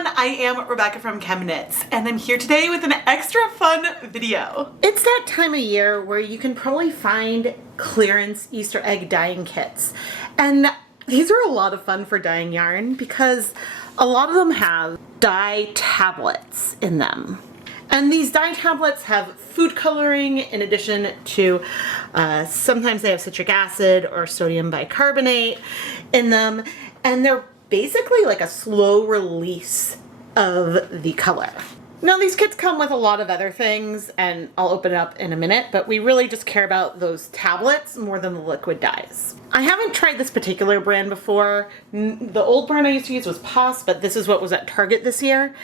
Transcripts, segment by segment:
everyone, I am Rebecca from ChemKnits, and I'm here today with an extra fun video. It's that time of year where you can probably find clearance Easter egg dyeing kits. And these are a lot of fun for dyeing yarn because a lot of them have dye tablets in them. And these dye tablets have food coloring in addition to sometimes they have citric acid or sodium bicarbonate in them, and they're basically like a slow release of the color. Now these kits come with a lot of other things, and I'll open it up in a minute, but we really just care about those tablets more than the liquid dyes. I haven't tried this particular brand before. The old brand I used to use was POS, but this is what was at Target this year.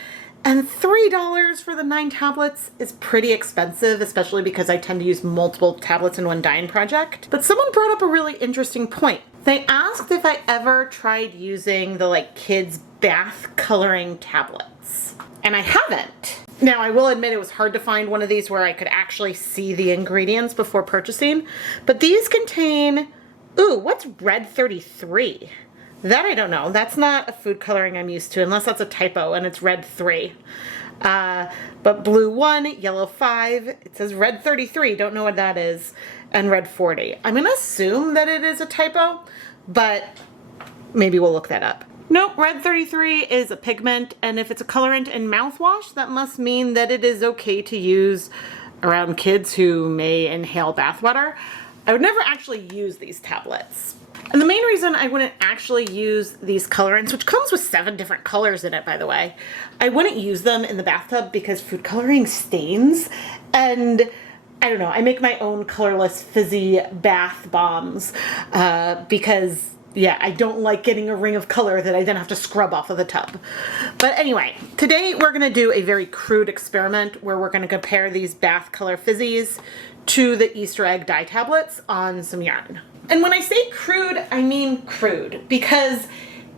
And $3 for the 9 tablets is pretty expensive, especially because I tend to use multiple tablets in one dyeing project. But someone brought up a really interesting point. They asked if I ever tried using the kids' bath coloring tablets. And I haven't. Now I will admit it was hard to find one of these where I could actually see the ingredients before purchasing. But these contain, ooh, what's red 33? That I don't know. That's not a food coloring I'm used to, unless that's a typo and it's red 3. But blue 1, yellow 5, it says red 33, don't know what that is, and red 40. I'm gonna assume that it is a typo, but maybe we'll look that up. Nope, red 33 is a pigment, and if it's a colorant in mouthwash, that must mean that it is okay to use around kids who may inhale bathwater. I would never actually use these tablets. And the main reason I wouldn't actually use these colorants, which comes with 7 different colors in it, by the way, I wouldn't use them in the bathtub because food coloring stains. And I don't know, I make my own colorless Fizzy bath bombs because, yeah, I don't like getting a ring of color that I then have to scrub off of the tub. But anyway, today we're going to do a very crude experiment where we're going to compare these bath color Fizzies to the Easter egg dye tablets on some yarn. And when I say crude, I mean crude, because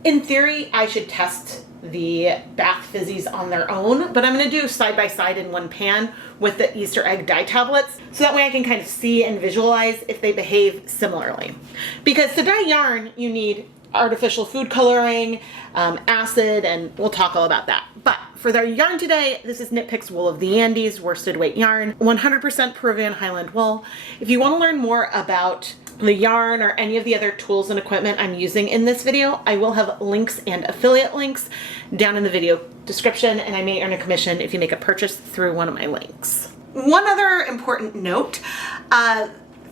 in theory I should test the bath Fizzies on their own, but I'm going to do side by side in one pan with the Easter egg dye tablets, so that way I can kind of see and visualize if they behave similarly. Because to dye yarn, you need artificial food coloring, acid, and we'll talk all about that. But for their yarn today, this is Knit Picks Wool of the Andes worsted weight yarn, 100% Peruvian Highland wool. If you want to learn more about the yarn or any of the other tools and equipment I'm using in this video, I will have links and affiliate links down in the video description, and I may earn a commission if you make a purchase through one of my links. One other important note,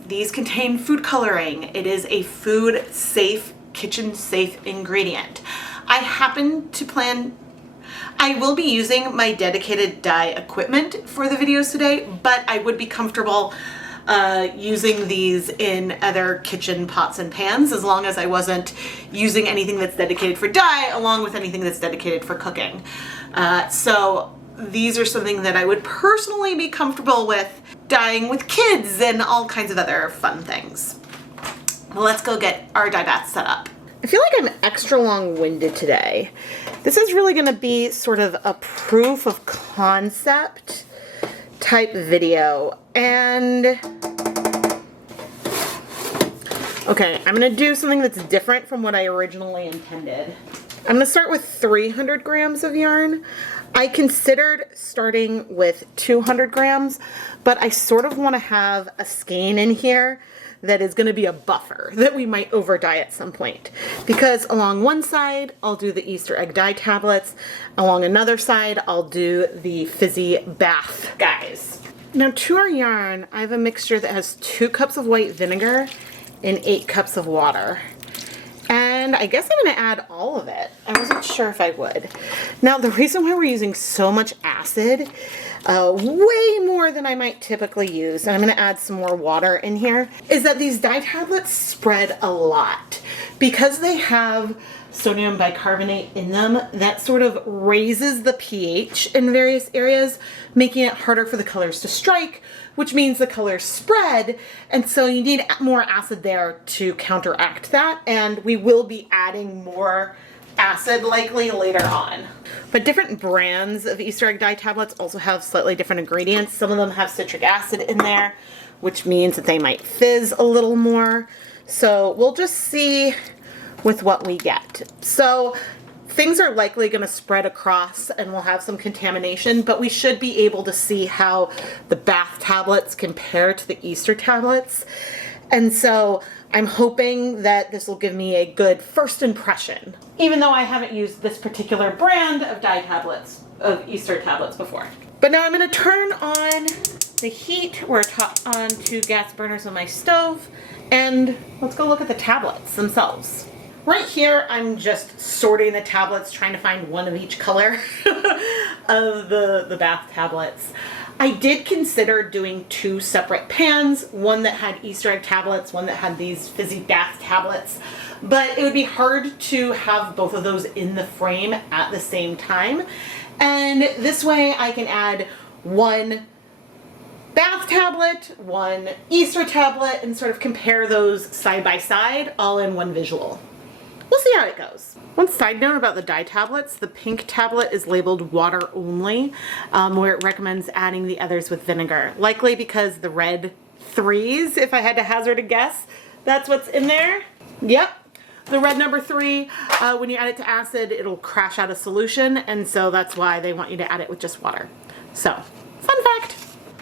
these contain food coloring. It is a food safe, kitchen safe ingredient. I will be using my dedicated dye equipment for the videos today, but I would be comfortable using these in other kitchen pots and pans as long as I wasn't using anything that's dedicated for dye along with anything that's dedicated for cooking. So these are something that I would personally be comfortable with dyeing with kids and all kinds of other fun things. Let's go get our dye bath set up. I feel like I'm extra long-winded today. This is really going to be sort of a proof of concept type video, and okay, I'm gonna do something that's different from what I originally intended. I'm gonna start with 300 grams of yarn. I considered starting with 200 grams, but I sort of want to have a skein in here that is going to be a buffer that we might over dye at some point. Because along one side, I'll do the Easter egg dye tablets. Along another side, I'll do the Fizzy bath guys. Now to our yarn, I have a mixture that has 2 cups of white vinegar and 8 cups of water. And I guess I'm going to add all of it. I wasn't sure if I would. Now the reason why we're using so much acid, way more than I might typically use, and I'm going to add some more water in here, is that these dye tablets spread a lot. Because they have sodium bicarbonate in them, that sort of raises the pH in various areas, making it harder for the colors to strike, which means the colors spread, and so you need more acid there to counteract that, and we will be adding more acid likely later on. But different brands of Easter egg dye tablets also have slightly different ingredients. Some of them have citric acid in there, which means that they might fizz a little more. So we'll just see with what we get. So things are likely going to spread across and we'll have some contamination, but we should be able to see how the bath tablets compare to the Easter tablets. And so I'm hoping that this will give me a good first impression, even though I haven't used this particular brand of dye tablets, of Easter tablets before. But now I'm going to turn on the heat. We're on 2 gas burners on my stove, and let's go look at the tablets themselves. Right here, I'm just sorting the tablets, trying to find one of each color of the bath tablets. I did consider doing 2 separate pans, one that had Easter egg tablets, one that had these Fizzy bath tablets, but it would be hard to have both of those in the frame at the same time. And this way I can add 1 bath tablet, 1 Easter tablet, and sort of compare those side by side, all in one visual. We'll see how it goes. One side note about the dye tablets, the pink tablet is labeled water only, where it recommends adding the others with vinegar. Likely because the red 3s, if I had to hazard a guess, that's what's in there. Yep. The red number 3, when you add it to acid, it'll crash out of solution, and so that's why they want you to add it with just water. So, fun fact.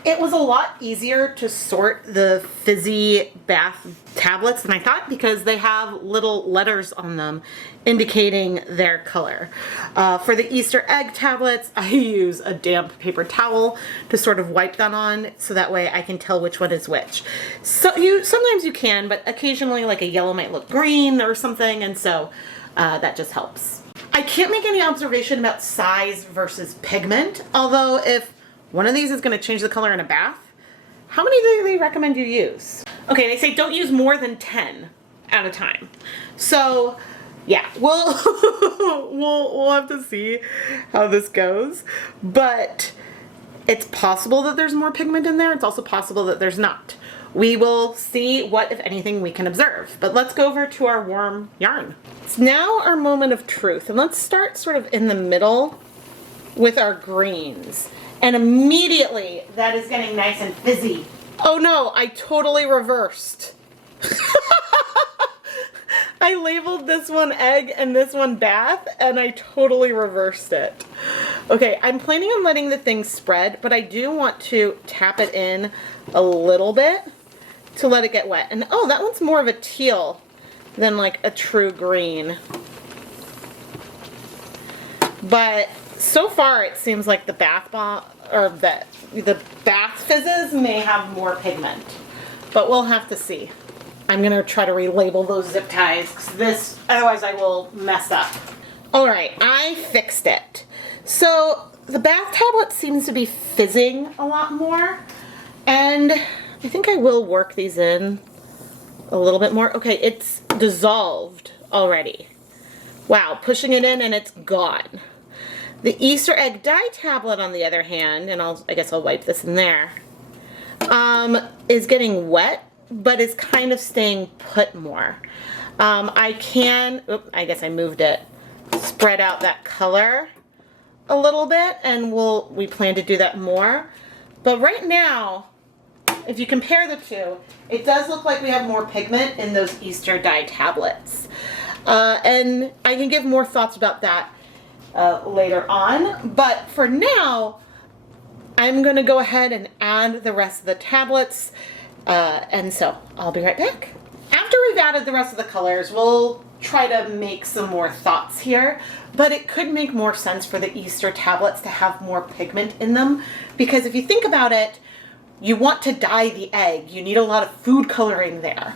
It was a lot easier to sort the Fizzy bath tablets than I thought because they have little letters on them indicating their color. For the Easter egg tablets, I use a damp paper towel to sort of wipe that on so that way I can tell which one is which. So sometimes you can, but occasionally like a yellow might look green or something, and so that just helps. I can't make any observation about size versus pigment, although if one of these is going to change the color in a bath, how many do they recommend you use? Okay, they say don't use more than 10 at a time. So, yeah, we'll have to see how this goes. But it's possible that there's more pigment in there. It's also possible that there's not. We will see what, if anything, we can observe. But let's go over to our warm yarn. It's now our moment of truth. And let's start sort of in the middle with our greens. And immediately that is getting nice and fizzy. Oh no, I totally reversed. I labeled this one egg and this one bath, and I totally reversed it. Okay, I'm planning on letting the thing spread, but I do want to tap it in a little bit to let it get wet. And oh, that one's more of a teal than like a true green. But so far it seems like the bath bomb or the bath fizzes may have more pigment, but we'll have to see. I'm gonna try to relabel those zip ties because otherwise I will mess up. All right, I fixed it. So the bath tablet seems to be fizzing a lot more, and I think I will work these in a little bit more. Okay, it's dissolved already. Wow, pushing it in and it's gone. The Easter egg dye tablet, on the other hand, and I guess I'll wipe this in there, is getting wet, but is kind of staying put more. I guess I moved it, spread out that color a little bit, and we plan to do that more. But right now, if you compare the two, it does look like we have more pigment in those Easter dye tablets. And I can give more thoughts about that later on, but for now I'm going to go ahead and add the rest of the tablets, and so I'll be right back. After we've added the rest of the colors, we'll try to make some more thoughts here, but it could make more sense for the Easter tablets to have more pigment in them, because if you think about it, you want to dye the egg, you need a lot of food coloring there,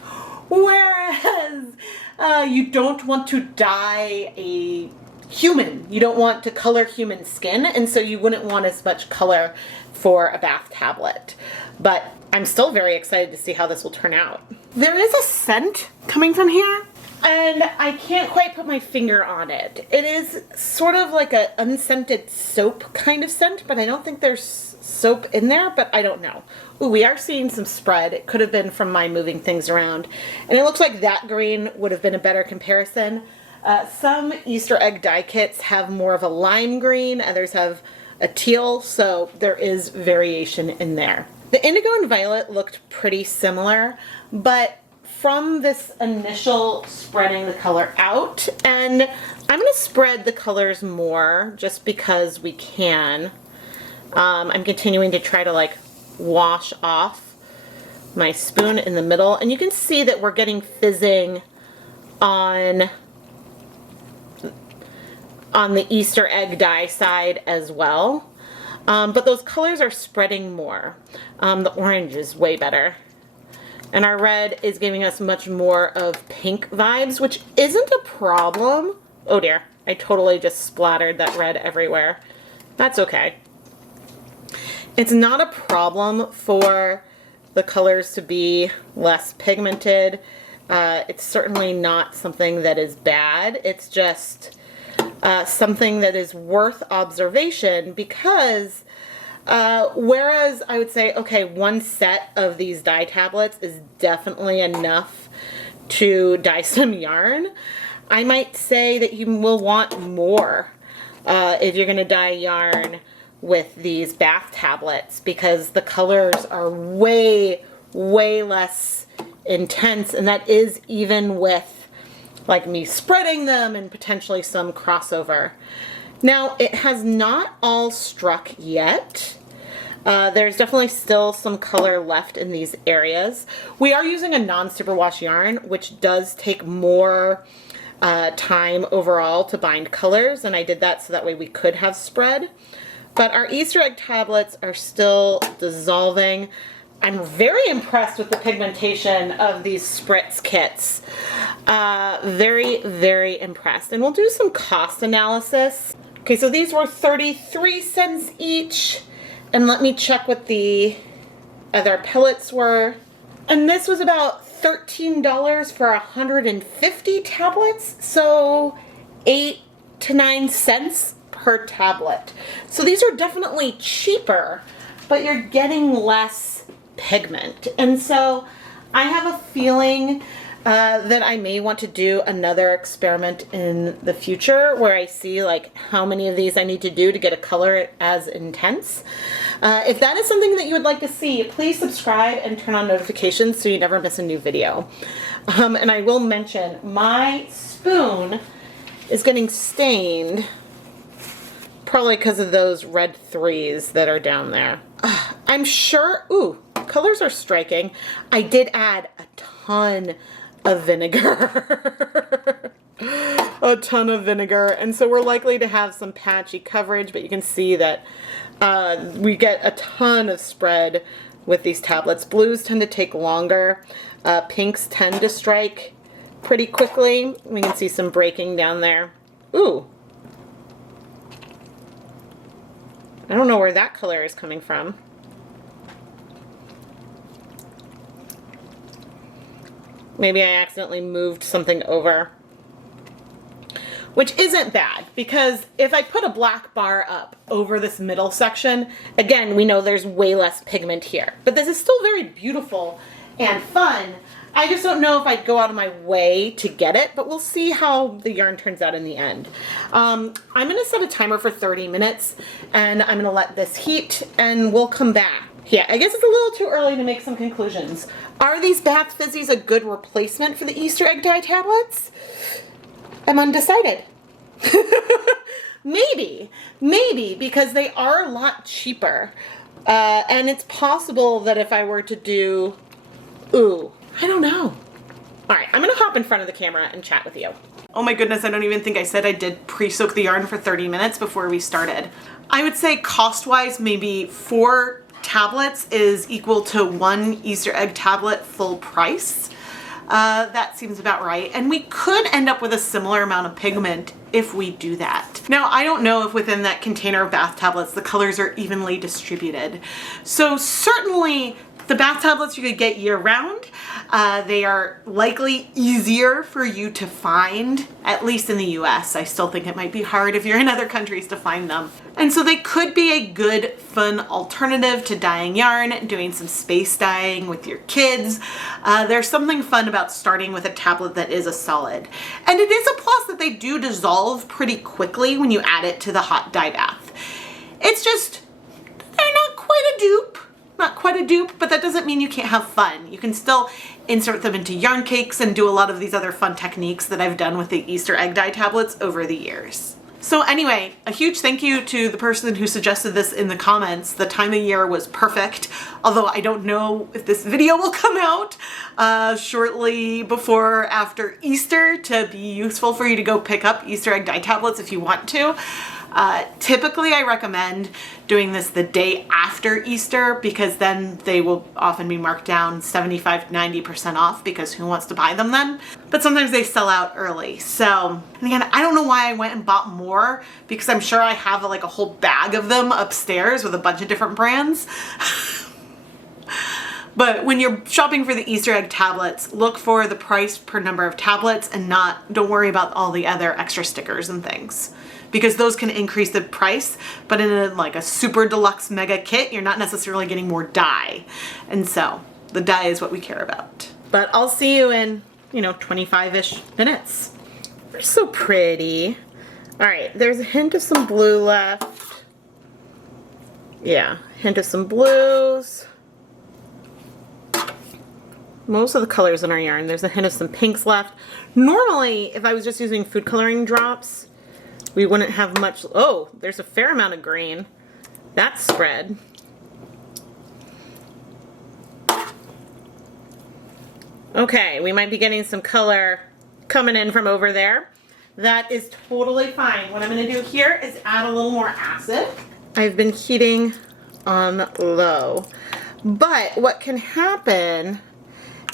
whereas you don't want to dye a human. You don't want to color human skin, and so you wouldn't want as much color for a bath tablet. But I'm still very excited to see how this will turn out. There is a scent coming from here, and I can't quite put my finger on it. It is sort of like an unscented soap kind of scent, but I don't think there's soap in there, but I don't know. Ooh, we are seeing some spread. It could have been from my moving things around, and it looks like that green would have been a better comparison. Some Easter egg dye kits have more of a lime green, others have a teal, so there is variation in there. The indigo and violet looked pretty similar, but from this initial spreading the color out, and I'm going to spread the colors more just because we can. I'm continuing to try to like wash off my spoon in the middle, and you can see that we're getting fizzing on the Easter egg dye side as well. But those colors are spreading more. The orange is way better. And our red is giving us much more of pink vibes, which isn't a problem. Oh dear, I totally just splattered that red everywhere. That's okay. It's not a problem for the colors to be less pigmented. It's certainly not something that is bad. It's just something that is worth observation because whereas I would say, okay, one set of these dye tablets is definitely enough to dye some yarn, I might say that you will want more if you're going to dye yarn with these bath tablets, because the colors are way, way less intense, and that is even with like me spreading them and potentially some crossover. Now, it has not all struck yet. There's definitely still some color left in these areas. We are using a non-superwash yarn, which does take more time overall to bind colors, and I did that so that way we could have spread. But our Easter egg tablets are still dissolving. I'm very impressed with the pigmentation of these spritz kits. Very, very impressed. And we'll do some cost analysis. Okay, so these were 33 cents each. And let me check what the other pellets were. And this was about $13 for 150 tablets. So 8 to 9 cents per tablet. So these are definitely cheaper, but you're getting less pigment. And so I have a feeling that I may want to do another experiment in the future where I see like how many of these I need to do to get a color as intense. If that is something that you would like to see, please subscribe and turn on notifications so you never miss a new video. And I will mention my spoon is getting stained, probably because of those red 3s that are down there. I'm sure, ooh, colors are striking. I did add a ton of vinegar. A ton of vinegar. And so we're likely to have some patchy coverage, but you can see that we get a ton of spread with these tablets. Blues tend to take longer. Pinks tend to strike pretty quickly. We can see some breaking down there. Ooh. I don't know where that color is coming from. Maybe I accidentally moved something over. Which isn't bad, because if I put a black bar up over this middle section, again, we know there's way less pigment here. But this is still very beautiful and fun. I just don't know if I'd go out of my way to get it, but we'll see how the yarn turns out in the end. I'm gonna set a timer for 30 minutes, and I'm gonna let this heat, and we'll come back. Yeah, I guess it's a little too early to make some conclusions. Are these bath fizzies a good replacement for the Easter egg dye tablets? I'm undecided. Maybe, because they are a lot cheaper. And it's possible that if I were to do, ooh, I don't know. All right, I'm gonna hop in front of the camera and chat with you. Oh my goodness, I don't even think I said I did pre-soak the yarn for 30 minutes before we started. I would say cost-wise, maybe 4 tablets is equal to 1 Easter egg tablet full price. That seems about right. And we could end up with a similar amount of pigment if we do that. Now, I don't know if within that container of bath tablets, the colors are evenly distributed. So certainly the bath tablets you could get year round. They are likely easier for you to find, at least in the US. I still think it might be hard if you're in other countries to find them. And so they could be a good, fun alternative to dyeing yarn, doing some space dyeing with your kids. There's something fun about starting with a tablet that is a solid. And it is a plus that they do dissolve pretty quickly when you add it to the hot dye bath. It's just, they're not quite a dupe. not quite a dupe, but that doesn't mean you can't have fun. You can still insert them into yarn cakes and do a lot of these other fun techniques that I've done with the Easter egg dye tablets over the years. So anyway, a huge thank you to the person who suggested this in the comments. The time of year was perfect, although I don't know if this video will come out shortly before or after Easter to be useful for you to go pick up Easter egg dye tablets if you want to. Typically I recommend doing this the day after Easter because then they will often be marked down 75–90% off because who wants to buy them then? But sometimes they sell out early. So, and again, I don't know why I went and bought more because I'm sure I have like a whole bag of them upstairs with a bunch of different brands. But when you're shopping for the Easter egg tablets, look for the price per number of tablets and don't worry about all the other extra stickers and things. Because those can increase the price, but in like a super deluxe mega kit, you're not necessarily getting more dye. And so the dye is what we care about. But I'll see you in, 25-ish minutes. They're so pretty. All right, there's a hint of some blue left. Yeah, hint of some blues. Most of the colors in our yarn. There's a hint of some pinks left. Normally, if I was just using food coloring drops, we wouldn't have much. Oh, there's a fair amount of green. That's spread. Okay, we might be getting some color coming in from over there. That is totally fine. What I'm going to do here is add a little more acid. I've been heating on low. But what can happen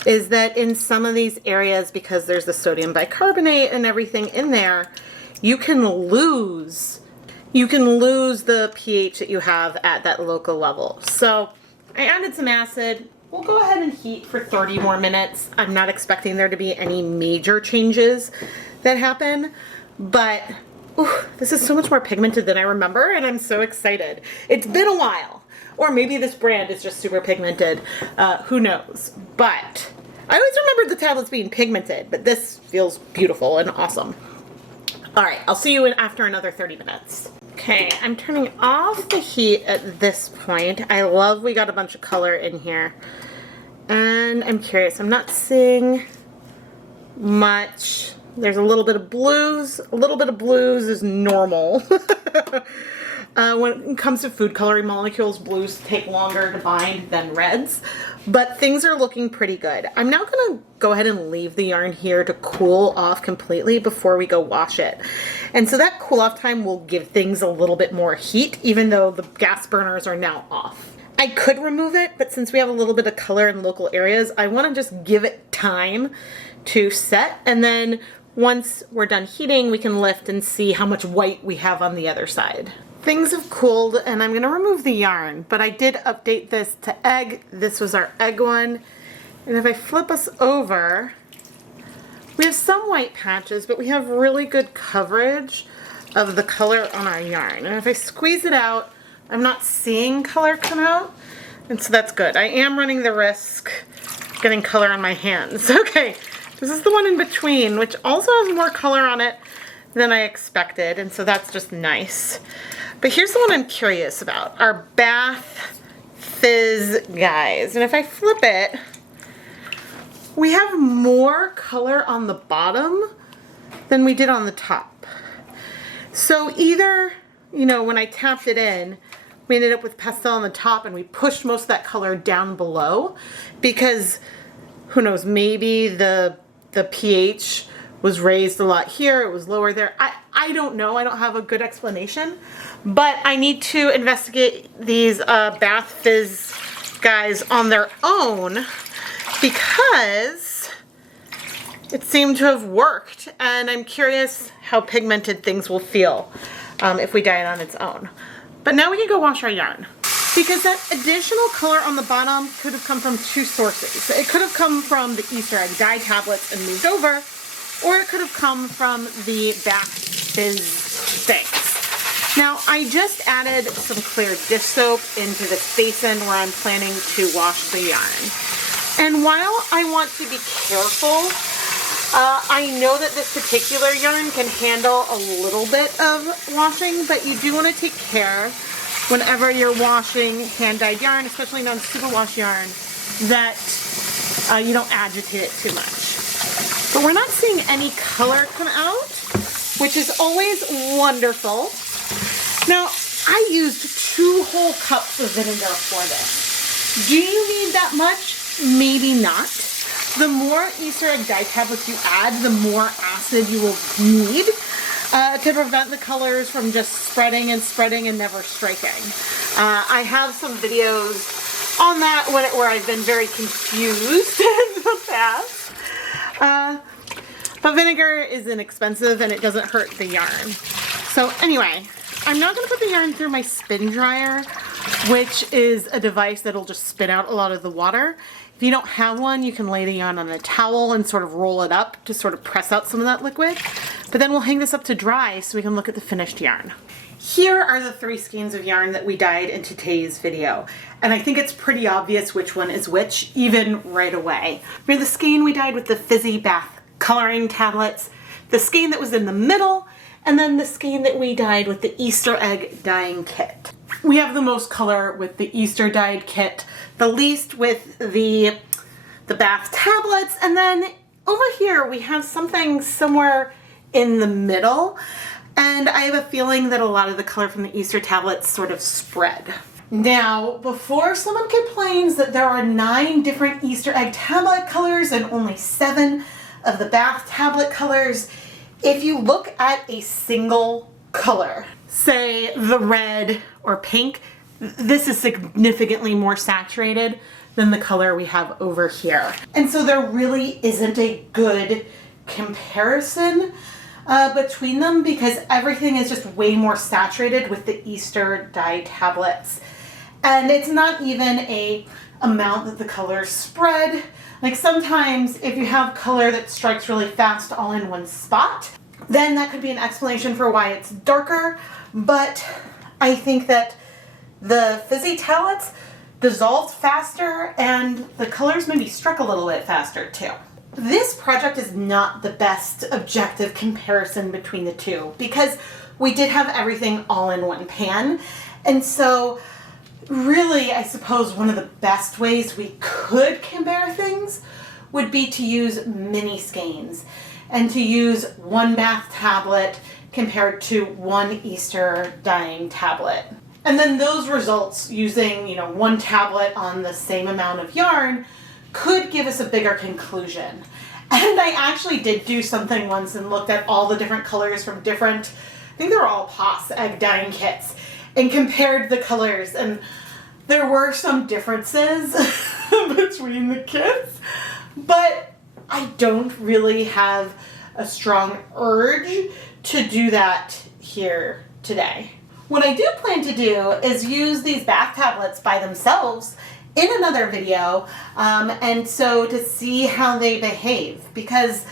is that in some of these areas, because there's the sodium bicarbonate and everything in there, you can lose the pH that you have at that local level. So I added some acid. We'll go ahead and heat for 30 more minutes. I'm not expecting there to be any major changes that happen, but this is so much more pigmented than I remember, and I'm so excited. It's been a while. Or maybe this brand is just super pigmented. Who knows? But I always remembered the tablets being pigmented, but this feels beautiful and awesome. All right, I'll see you after another 30 minutes. Okay, I'm turning off the heat at this point. I love we got a bunch of color in here. And I'm curious, I'm not seeing much. There's a little bit of blues. A little bit of blues is normal. When it comes to food coloring molecules, blues take longer to bind than reds, but things are looking pretty good. I'm now going to go ahead and leave the yarn here to cool off completely before we go wash it. And so that cool off time will give things a little bit more heat, even though the gas burners are now off. I could remove it, but since we have a little bit of color in local areas, I want to just give it time to set, and then once we're done heating, we can lift and see how much white we have on the other side. Things have cooled and I'm going to remove the yarn, but I did update this to egg. This was our egg one. And if I flip us over, we have some white patches, but we have really good coverage of the color on our yarn. And if I squeeze it out, I'm not seeing color come out. And so that's good. I am running the risk of getting color on my hands. Okay, this is the one in between, which also has more color on it than I expected. And so that's just nice. But here's the one I'm curious about, our Bath Fizz guys. And if I flip it, we have more color on the bottom than we did on the top. So either, when I tapped it in, we ended up with pastel on the top and we pushed most of that color down below because, who knows, maybe the pH was raised a lot here, it was lower there. I don't know, I don't have a good explanation, but I need to investigate these Bath Fizz guys on their own because it seemed to have worked, and I'm curious how pigmented things will feel if we dye it on its own. But now we can go wash our yarn. Because that additional color on the bottom could have come from two sources. It could have come from the Easter egg dye tablets and moved over, or it could have come from the Bath Fizz things. Now, I just added some clear dish soap into this basin where I'm planning to wash the yarn. And while I want to be careful, I know that this particular yarn can handle a little bit of washing, but you do want to take care whenever you're washing hand-dyed yarn, especially non-superwash yarn, that you don't agitate it too much. But we're not seeing any color come out, which is always wonderful. Now, I used 2 whole cups of vinegar for this. Do you need that much? Maybe not. The more Easter egg dye tablets you add, the more acid you will need to prevent the colors from just spreading and spreading and never striking. I have some videos on that where I've been very confused in the past. But vinegar is inexpensive and it doesn't hurt the yarn. So anyway, I'm now going to put the yarn through my spin dryer, which is a device that'll just spin out a lot of the water. If you don't have one, you can lay the yarn on a towel and sort of roll it up to sort of press out some of that liquid. But then we'll hang this up to dry so we can look at the finished yarn. Here are the 3 skeins of yarn that we dyed in today's video. And I think it's pretty obvious which one is which, even right away. We have the skein we dyed with the Fizzy bath coloring tablets, the skein that was in the middle, and then the skein that we dyed with the Easter egg dyeing kit. We have the most color with the Easter dyed kit, the least with the bath tablets, and then over here we have something somewhere in the middle, and I have a feeling that a lot of the color from the Easter tablets sort of spread. Now, before someone complains that there are 9 different Easter egg tablet colors and only 7 of the bath tablet colors, if you look at a single color, say the red or pink, this is significantly more saturated than the color we have over here. And so there really isn't a good comparison between them because everything is just way more saturated with the Easter dye tablets. And it's not even a amount that the colors spread. Like sometimes if you have color that strikes really fast all in one spot, then that could be an explanation for why it's darker. But I think that the Fizzy tablets dissolved faster and the colors maybe struck a little bit faster too. This project is not the best objective comparison between the two because we did have everything all in one pan. And so really, I suppose one of the best ways we could compare things would be to use mini skeins and to use 1 bath tablet compared to 1 Easter dyeing tablet. And then those results using, 1 tablet on the same amount of yarn could give us a bigger conclusion. And I actually did do something once and looked at all the different colors from different, I think they were all POS egg dyeing kits, and compared the colors, and there were some differences between the kits, but I don't really have a strong urge to do that here today. What I do plan to do is use these bath tablets by themselves in another video, and so to see how they behave, because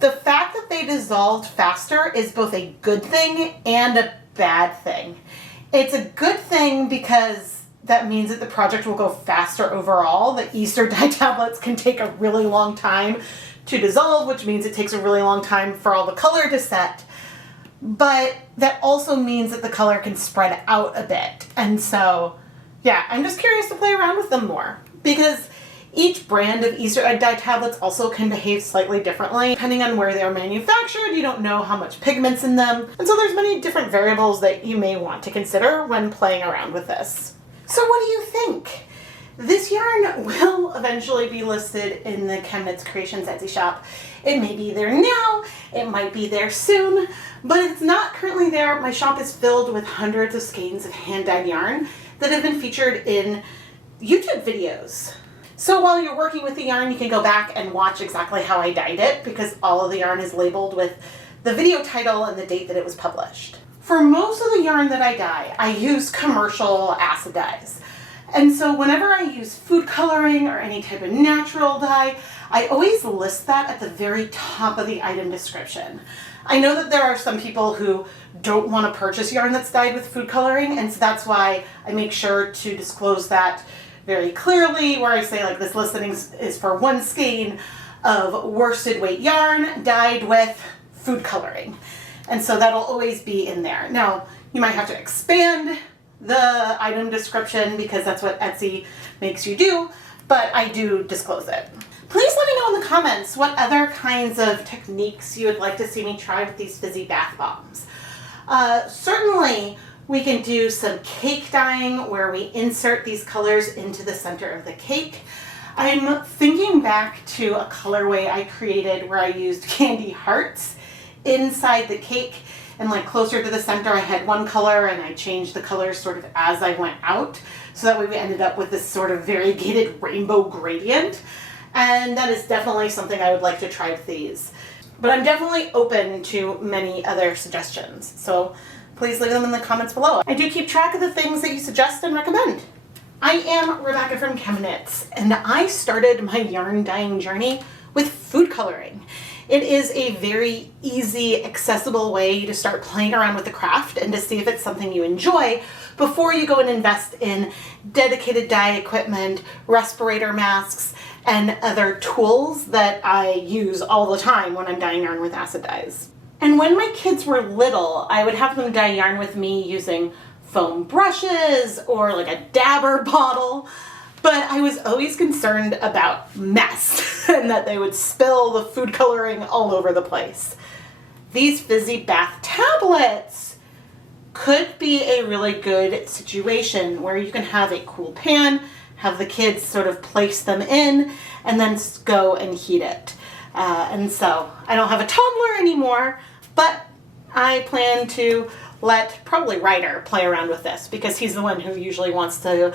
the fact that they dissolved faster is both a good thing and a bad thing. It's a good thing because that means that the project will go faster overall. The Easter dye tablets can take a really long time to dissolve, which means it takes a really long time for all the color to set. But that also means that the color can spread out a bit. And so, yeah, I'm just curious to play around with them more because each brand of Easter egg dye tablets also can behave slightly differently. Depending on where they're manufactured, you don't know how much pigment's in them. And so there's many different variables that you may want to consider when playing around with this. So what do you think? This yarn will eventually be listed in the ChemKnits Creations Etsy shop. It may be there now, it might be there soon, but if it's not currently there, my shop is filled with hundreds of skeins of hand-dyed yarn that have been featured in YouTube videos. So while you're working with the yarn, you can go back and watch exactly how I dyed it because all of the yarn is labeled with the video title and the date that it was published. For most of the yarn that I dye, I use commercial acid dyes. And so whenever I use food coloring or any type of natural dye, I always list that at the very top of the item description. I know that there are some people who don't want to purchase yarn that's dyed with food coloring, and so that's why I make sure to disclose that very clearly, where I say like this listing is for 1 skein of worsted weight yarn dyed with food coloring. And so that'll always be in there. Now, you might have to expand the item description because that's what Etsy makes you do, but I do disclose it. Please let me know in the comments what other kinds of techniques you would like to see me try with these Fizzy bath bombs. Certainly we can do some cake dyeing where we insert these colors into the center of the cake. I'm thinking back to a colorway I created where I used candy hearts inside the cake, and like closer to the center I had one color and I changed the colors sort of as I went out, so that way we ended up with this sort of variegated rainbow gradient, and that is definitely something I would like to try with these. But I'm definitely open to many other suggestions, so please leave them in the comments below. I do keep track of the things that you suggest and recommend. I am Rebecca from ChemKnits, and I started my yarn dyeing journey with food coloring. It is a very easy, accessible way to start playing around with the craft and to see if it's something you enjoy before you go and invest in dedicated dye equipment, respirator masks, and other tools that I use all the time when I'm dyeing yarn with acid dyes. And when my kids were little, I would have them dye yarn with me using foam brushes or like a dabber bottle, but I was always concerned about mess and that they would spill the food coloring all over the place. These Fizzy bath tablets could be a really good situation where you can have a cool pan, have the kids sort of place them in, and then go and heat it. And so I don't have a toddler anymore, but I plan to let probably Ryder play around with this because he's the one who usually wants to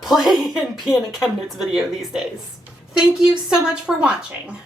play and be in a ChemKnits video these days. Thank you so much for watching.